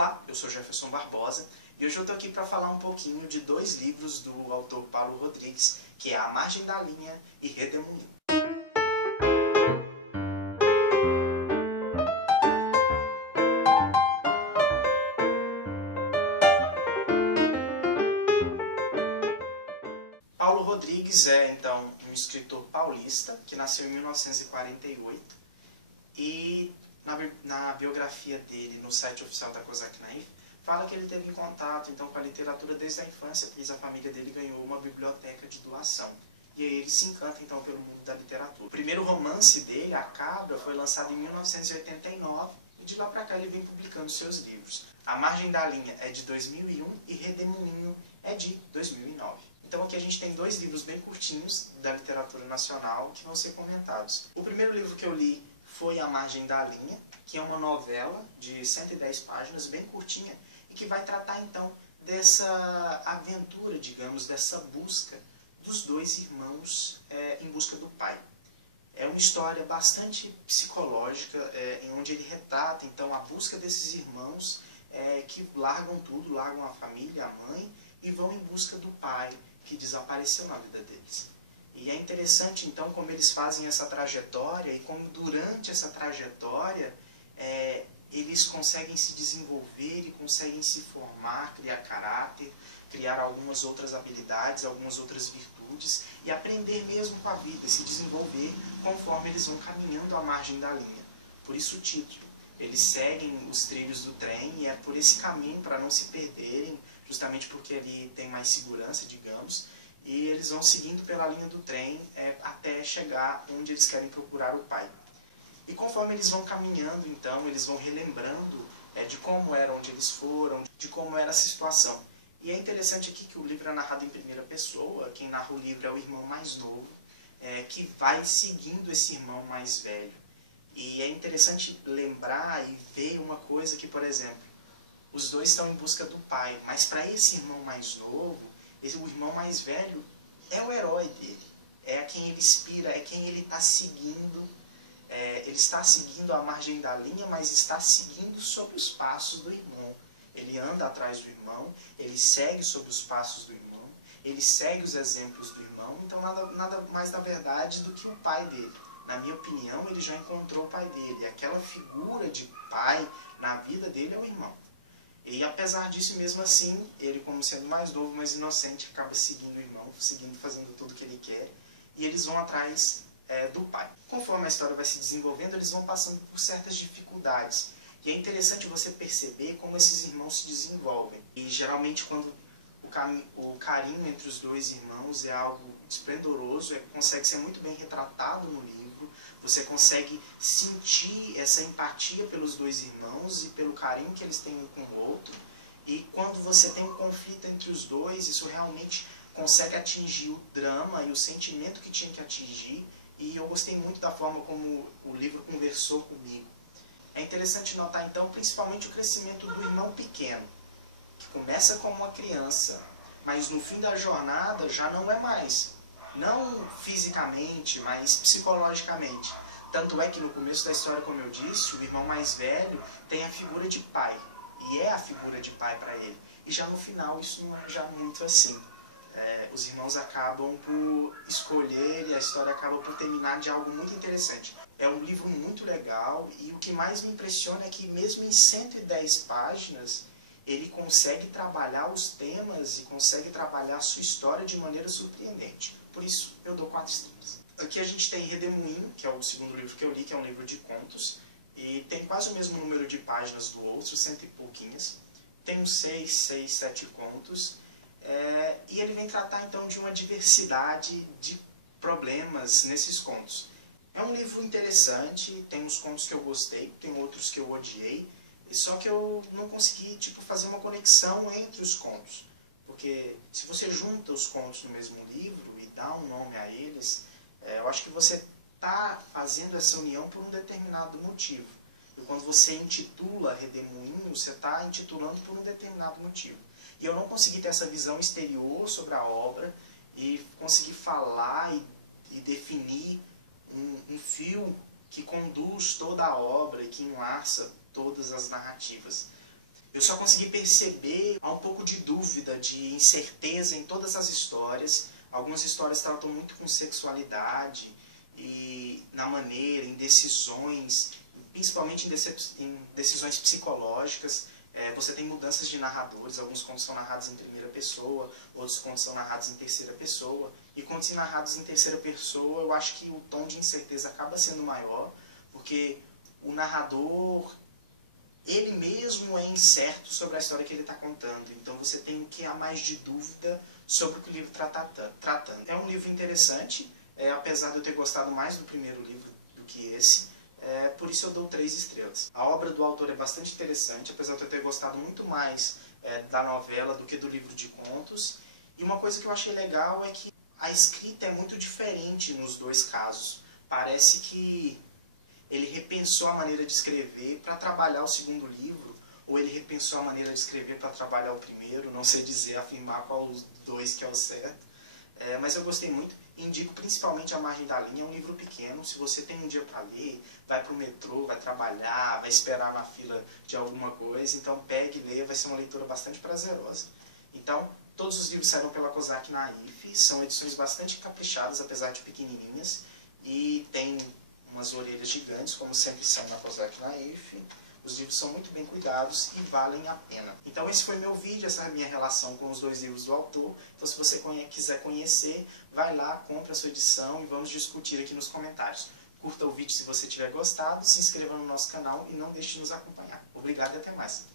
Olá, eu sou Jefferson Barbosa e hoje eu estou aqui para falar um pouquinho de dois livros do autor Paulo Rodrigues, que é A Margem da Linha e Redemoinho. Paulo Rodrigues é, então, um escritor paulista que nasceu em 1948 e na biografia dele, no site oficial da Cosac-Naif, fala que ele teve em contato então, com a literatura desde a infância, pois a família dele ganhou uma biblioteca de doação. E aí ele se encanta então, pelo mundo da literatura. O primeiro romance dele, A Cabra, foi lançado em 1989 e de lá para cá ele vem publicando seus livros. A Margem da Linha é de 2001 e Redemoinho é de 2009. Então aqui a gente tem dois livros bem curtinhos da literatura nacional que vão ser comentados. O primeiro livro que eu li foi A Margem da Linha, que é uma novela de 110 páginas, bem curtinha, e que vai tratar então dessa aventura, digamos, dessa busca dos dois irmãos em busca do pai. É uma história bastante psicológica, em onde ele retrata então a busca desses irmãos que largam tudo, largam a família, a mãe, e vão em busca do pai que desapareceu na vida deles. E é interessante, então, como eles fazem essa trajetória e como durante essa trajetória eles conseguem se desenvolver e conseguem se formar, criar caráter, criar algumas outras habilidades, algumas outras virtudes e aprender mesmo com a vida, se desenvolver conforme eles vão caminhando à margem da linha. Por isso o título. Eles seguem os trilhos do trem e é por esse caminho, para não se perderem, justamente porque ali tem mais segurança, digamos, e eles vão seguindo pela linha do trem até chegar onde eles querem procurar o pai. E conforme eles vão caminhando, então, eles vão relembrando de como era onde eles foram, de como era a situação. E é interessante aqui que o livro é narrado em primeira pessoa, quem narra o livro é o irmão mais novo, que vai seguindo esse irmão mais velho. E é interessante lembrar e ver uma coisa que, por exemplo, os dois estão em busca do pai, mas para esse irmão mais novo, o irmão mais velho é o herói dele, é a quem ele inspira, é quem ele está seguindo, ele está seguindo a margem da linha, mas está seguindo sobre os passos do irmão. Ele anda atrás do irmão, ele segue sobre os passos do irmão, ele segue os exemplos do irmão, então nada mais na verdade do que o pai dele. Na minha opinião, ele já encontrou o pai dele, aquela figura de pai na vida dele é o irmão. E apesar disso, mesmo assim, ele como sendo mais novo, mais inocente, acaba seguindo o irmão, fazendo tudo o que ele quer, e eles vão atrás do pai. Conforme a história vai se desenvolvendo, eles vão passando por certas dificuldades. E é interessante você perceber como esses irmãos se desenvolvem. E geralmente quando o carinho entre os dois irmãos é algo esplendoroso, consegue ser muito bem retratado no livro, você consegue sentir essa empatia pelos dois irmãos e pelo carinho que eles têm um com o outro, e quando você tem um conflito entre os dois, isso realmente consegue atingir o drama e o sentimento que tinha que atingir, e eu gostei muito da forma como o livro conversou comigo. É interessante notar então principalmente o crescimento do irmão pequeno, que começa como uma criança, mas no fim da jornada já não é mais. Não fisicamente, mas psicologicamente. Tanto é que no começo da história, como eu disse, o irmão mais velho tem a figura de pai. E é a figura de pai para ele. E já no final isso não é já muito assim. Os irmãos acabam por escolher e a história acaba por terminar de algo muito interessante. É um livro muito legal e o que mais me impressiona é que mesmo em 110 páginas, ele consegue trabalhar os temas e consegue trabalhar a sua história de maneira surpreendente. Por isso, eu dou 4 estrelas. Aqui a gente tem Redemoinho, que é o segundo livro que eu li, que é um livro de contos, e tem quase o mesmo número de páginas do outro, 100 e pouquinhas. Tem uns 7 contos, e ele vem tratar então de uma diversidade de problemas nesses contos. É um livro interessante, tem uns contos que eu gostei, tem outros que eu odiei, só que eu não consegui fazer uma conexão entre os contos. Porque se você junta os contos no mesmo livro e dá um nome a eles, eu acho que você está fazendo essa união por um determinado motivo. E quando você intitula Redemoinho, você está intitulando por um determinado motivo. E eu não consegui ter essa visão exterior sobre a obra e consegui falar e definir um fio que conduz toda a obra e que enlaça todas as narrativas. Eu só consegui perceber há um pouco de dúvida, de incerteza em todas as histórias. Algumas histórias tratam muito com sexualidade e na maneira, em decisões, principalmente em decisões psicológicas. Você tem mudanças de narradores, alguns contos são narrados em primeira pessoa, outros contos são narrados em terceira pessoa. E contos narrados em terceira pessoa, eu acho que o tom de incerteza acaba sendo maior, porque o narrador, ele mesmo é incerto sobre a história que ele está contando. Então você tem o que há mais de dúvida sobre o que o livro está tratando. É um livro interessante, apesar de eu ter gostado mais do primeiro livro do que esse. Por isso eu dou 3 estrelas. A obra do autor é bastante interessante, apesar de eu ter gostado muito mais da novela do que do livro de contos. E uma coisa que eu achei legal é que a escrita é muito diferente nos dois casos. Parece que ele repensou a maneira de escrever para trabalhar o segundo livro, ou ele repensou a maneira de escrever para trabalhar o primeiro, não sei dizer, afirmar qual dos dois que é o certo. Mas eu gostei muito, indico principalmente A Margem da Linha, é um livro pequeno, se você tem um dia para ler, vai para o metrô, vai trabalhar, vai esperar na fila de alguma coisa, então pegue e leia, vai ser uma leitura bastante prazerosa. Então, todos os livros saíram pela Kozak Naif, são edições bastante caprichadas, apesar de pequenininhas, e tem umas orelhas gigantes, como sempre são na Kozak Naif. Os livros são muito bem cuidados e valem a pena. Então esse foi meu vídeo, essa é a minha relação com os 2 livros do autor. Então se você quiser conhecer, vai lá, compra a sua edição e vamos discutir aqui nos comentários. Curta o vídeo se você tiver gostado, se inscreva no nosso canal e não deixe de nos acompanhar. Obrigado e até mais.